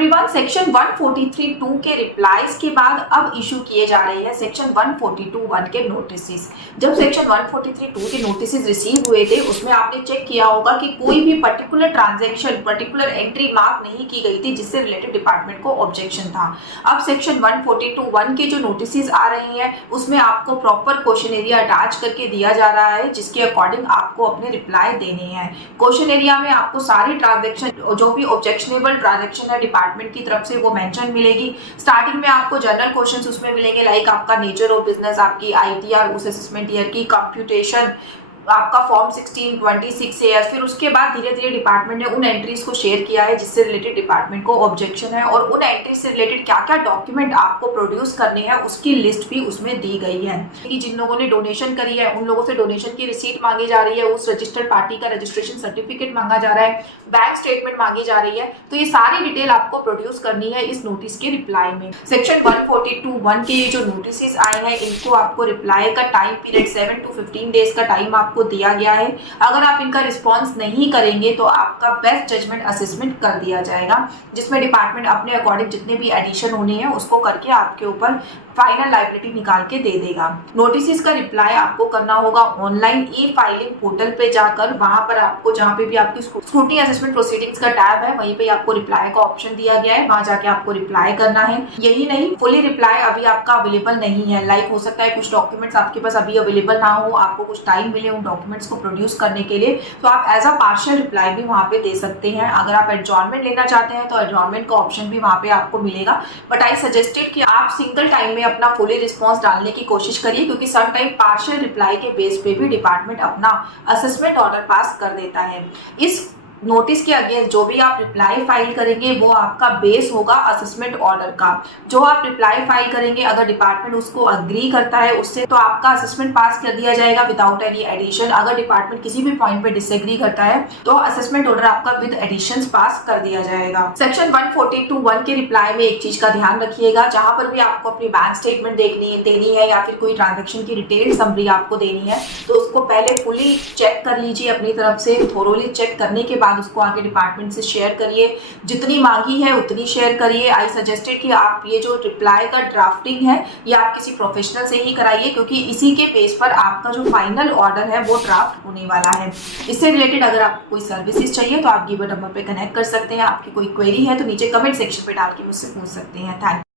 Everyone, section 143(2) के replies के बाद अब इशू किए जा रहे हैं सेक्शन 142(1) के नोटिसेस। जब सेक्शन 143(2) के नोटिसेस रिसीव हुए थे उसमें आपने चेक किया होगा कि कोई भी particular transaction, particular entry mark नहीं की गई थी जिससे रिलेटेड डिपार्टमेंट को ऑब्जेक्शन था। अब सेक्शन 142(1) के जो नोटिसेस आ रहे हैं उसमें आपको प्रॉपर क्वेश्चन एरिया अटैच करके दिया जा रहा है जिसके अकॉर्डिंग आपको अपने रिप्लाई देने हैं। क्वेश्चन एरिया में आपको सारी ट्रांजैक्शन, जो भी ऑब्जेक्शनेबल ट्रांजैक्शन है डिपार्टमेंट की तरफ से, वो मेंशन मिलेगी। स्टार्टिंग में आपको जनरल क्वेश्चंस उसमें मिलेंगे, लाइक आपका नेचर ऑफ बिजनेस, आपकी आईटीआर उस असेसमेंट ईयर की, कंप्यूटेशन, आपका फॉर्म 1626 है। फिर उसके बाद धीरे धीरे डिपार्टमेंट ने उन एंट्रीज को शेयर किया है जिससे रिलेटेड डिपार्टमेंट को ऑब्जेक्शन है, और उन एंट्रीज से रिलेटेड क्या क्या डॉक्यूमेंट आपको प्रोड्यूस करने हैं उसकी लिस्ट भी उसमें दी गई है। कि जिन लोगों ने डोनेशन करी है उन लोगों से डोनेशन की रिसीट मांगी जा रही है, उस रजिस्टर्ड पार्टी का रजिस्ट्रेशन सर्टिफिकेट मांगा जा रहा है, बैंक स्टेटमेंट मांगी जा रही है। तो ये सारी डिटेल आपको प्रोड्यूस करनी है इस नोटिस के रिप्लाई में। सेक्शन 142(1) के ये जो नोटिस आए हैं इनको आपको रिप्लाई का टाइम पीरियड 7 to 15 डेज का टाइम आपको दिया गया है। अगर आप इनका रिस्पॉन्स नहीं करेंगे तो आपका बेस्ट जजमेंट असेसमेंट कर दिया जाएगा, जिसमें डिपार्टमेंट अपने अकॉर्डिंग जितने भी एडिशन होने हैं उसको करके आपके ऊपर फाइनल लायबिलिटी निकाल के दे देगा। नोटिस का रिप्लाई आपको करना होगा ऑनलाइन ई फाइलिंग पोर्टल पे जाकर। वहां पर आपको, जहां पे भी आपकी स्क्रूटनी असेसमेंट प्रोसीडिंग्स का टैब है, वहीं पे आपको रिप्लाई का ऑप्शन दिया गया है, वहां जाके आपको रिप्लाई करना है। यही नहीं, फुली रिप्लाई अभी आपका अवेलेबल नहीं है। लाइक हो सकता है कुछ डॉक्यूमेंट्स आपके पास अभी अवेलेबल ना हो, आपको कुछ टाइम मिले उन डॉक्यूमेंट्स को प्रोड्यूस करने के लिए, तो आप एज अ पार्शियल रिप्लाई भी वहां पे दे सकते हैं। अगर आप एडजॉर्नमेंट लेना चाहते हैं तो एडजॉर्नमेंट का ऑप्शन भी वहां पे आपको मिलेगा। बट आई सजेस्टेड कि आप सिंगल टाइम में अपना फुली रिस्पॉन्स डालने की कोशिश करिए, क्योंकि सम टाइम पार्शियल रिप्लाई के बेस पे भी डिपार्टमेंट अपना असेसमेंट ऑर्डर पास कर देता है। इस नोटिस के अगेंस्ट जो भी आप रिप्लाई फाइल करेंगे वो आपका बेस होगा असेसमेंट ऑर्डर का। जो आप रिप्लाई फाइल करेंगे अगर डिपार्टमेंट उसको अग्री करता है उससे, तो आपका असेसमेंट पास कर दिया जाएगा विदाउट एनी एडिशन। अगर डिपार्टमेंट किसी भी पॉइंट पे डिसएग्री करता है तो असेसमेंट ऑर्डर आपका विद एडिशंस पास कर दिया जाएगा। सेक्शन 142(1) के रिप्लाई में एक चीज का ध्यान रखिएगा, जहां पर भी आपको अपनी बैंक स्टेटमेंट देनी है या फिर कोई ट्रांजेक्शन की डिटेल समरी आपको देनी है, तो उसको पहले फुली चेक कर लीजिए अपनी तरफ से। थोरोली चेक करने के बाद उसको आगे डिपार्टमेंट से शेयर करिए, जितनी मांगी है उतनी शेयर करिए। आई सजेस्टेड कि आप ये जो रिप्लाई का ड्राफ्टिंग है ये आप किसी प्रोफेशनल से ही कराइए, क्योंकि इसी के बेस पर आपका जो फाइनल ऑर्डर है वो ड्राफ्ट होने वाला है। इससे रिलेटेड अगर आपको कोई सर्विसेज चाहिए तो आप गिवन नंबर पे कनेक्ट कर सकते हैं। आपकी कोई क्वेरी है तो नीचे कमेंट सेक्शन पे डाल के मुझसे पूछ सकते हैं। Thank you.